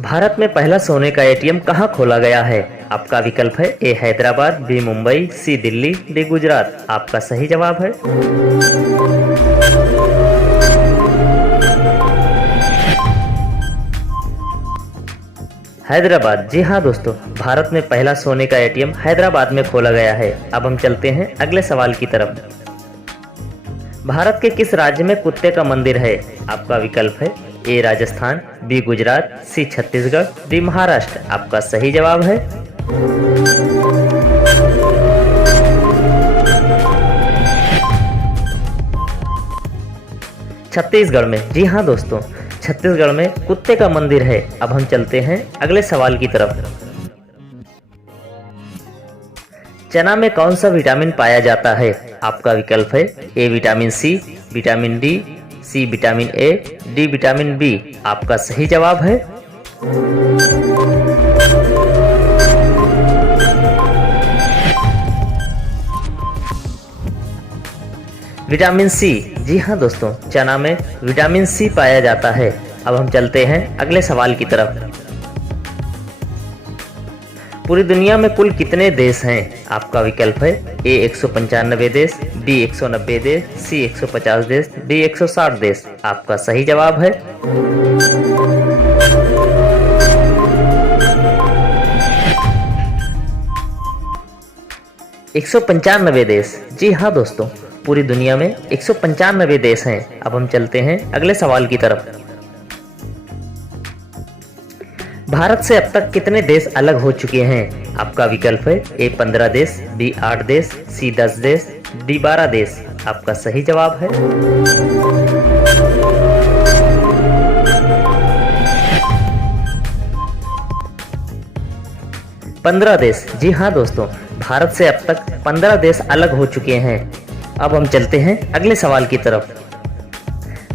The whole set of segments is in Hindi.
भारत में पहला सोने का एटीएम कहाँ खोला गया है? आपका विकल्प है ए हैदराबाद, बी मुंबई, सी दिल्ली, डी गुजरात। आपका सही जवाब है हैदराबाद। जी हाँ दोस्तों, भारत में पहला सोने का एटीएम हैदराबाद में खोला गया है। अब हम चलते हैं अगले सवाल की तरफ। भारत के किस राज्य में कुत्ते का मंदिर है? आपका विकल्प है ए राजस्थान, बी गुजरात, सी छत्तीसगढ़, डी महाराष्ट्र। आपका सही जवाब है छत्तीसगढ़ में। जी हाँ दोस्तों, छत्तीसगढ़ में कुत्ते का मंदिर है। अब हम चलते हैं अगले सवाल की तरफ। चना में कौन सा विटामिन पाया जाता है? आपका विकल्प है A vitamin C, vitamin D, C vitamin A, D vitamin B. आपका सही जवाब है विटामिन सी। जी हाँ दोस्तों, चना में विटामिन सी पाया जाता है। अब हम चलते हैं अगले सवाल की तरफ। पूरी दुनिया में कुल कितने देश हैं? आपका विकल्प है ए 195 देश, बी 190 देश, सी 150 देश, डी 160 देश। आपका सही जवाब है 195 देश। जी हाँ दोस्तों, पूरी दुनिया में 195 देश हैं। अब हम चलते हैं अगले सवाल की तरफ। भारत से अब तक कितने देश अलग हो चुके हैं? आपका विकल्प है ए 15 देश, बी 8 देश, सी 10 देश, डी 12 देश। आपका सही जवाब है 15 देश। जी हाँ दोस्तों, भारत से अब तक 15 देश अलग हो चुके हैं। अब हम चलते हैं अगले सवाल की तरफ।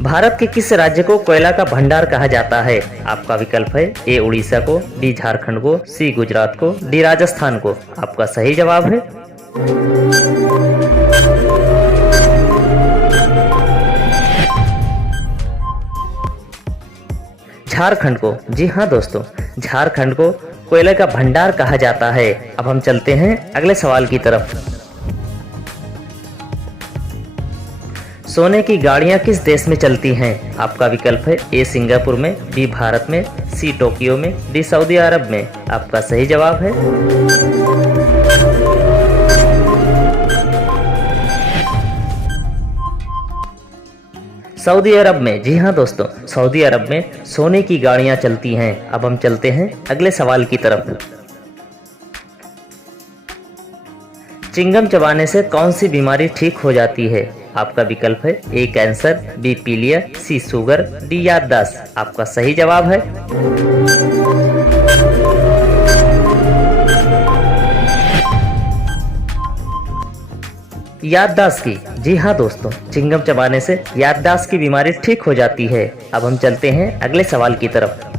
भारत के किस राज्य को कोयला का भंडार कहा जाता है? आपका विकल्प है ए उड़ीसा को, बी झारखंड को, सी गुजरात को, डी राजस्थान को। आपका सही जवाब है झारखंड को। जी हाँ दोस्तों, झारखंड को कोयले का भंडार कहा जाता है। अब हम चलते हैं अगले सवाल की तरफ। सोने की गाड़ियां किस देश में चलती हैं? आपका विकल्प है ए सिंगापुर में, बी भारत में, सी टोक्यो में, डी सऊदी अरब में। आपका सही जवाब है सऊदी अरब में। जी हाँ दोस्तों, सऊदी अरब में सोने की गाड़ियां चलती हैं। अब हम चलते हैं अगले सवाल की तरफ। चिंगम चबाने से कौन सी बीमारी ठीक हो जाती है? आपका विकल्प है ए कैंसर, बी पीलिया, सी शुगर, डी याददाश्त। आपका सही जवाब है याददाश्त की। जी हाँ दोस्तों, चिंगम चबाने से याददाश्त की बीमारी ठीक हो जाती है। अब हम चलते हैं अगले सवाल की तरफ।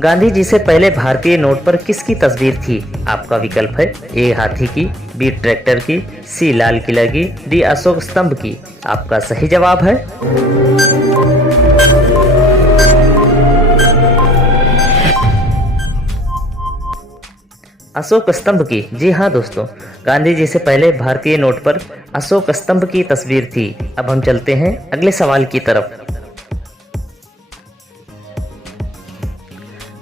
गांधी जी से पहले भारतीय नोट पर किसकी तस्वीर थी? आपका विकल्प है ए हाथी की, बी ट्रैक्टर की, सी लाल किला की, डी अशोक स्तंभ की। आपका सही जवाब है अशोक स्तंभ की। जी हाँ दोस्तों, गांधी जी से पहले भारतीय नोट पर अशोक स्तंभ की तस्वीर थी। अब हम चलते हैं अगले सवाल की तरफ।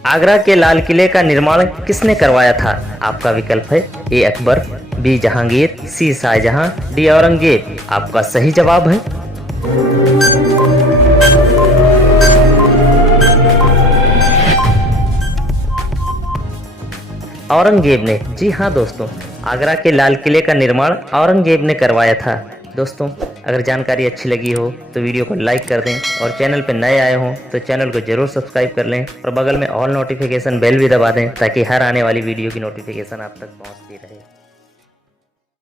आगरा के लाल किले का निर्माण किसने करवाया था? आपका विकल्प है ए अकबर, बी जहांगीर, सी शाहजहां, डी औरंगजेब। आपका सही जवाब है औरंगजेब ने। जी हाँ दोस्तों, आगरा के लाल किले का निर्माण औरंगजेब ने करवाया था। दोस्तों, अगर जानकारी अच्छी लगी हो तो वीडियो को लाइक कर दें और चैनल पर नए आए हों तो चैनल को जरूर सब्सक्राइब कर लें और बगल में ऑल नोटिफिकेशन बेल भी दबा दें ताकि हर आने वाली वीडियो की नोटिफिकेशन आप तक पहुंचती रहे।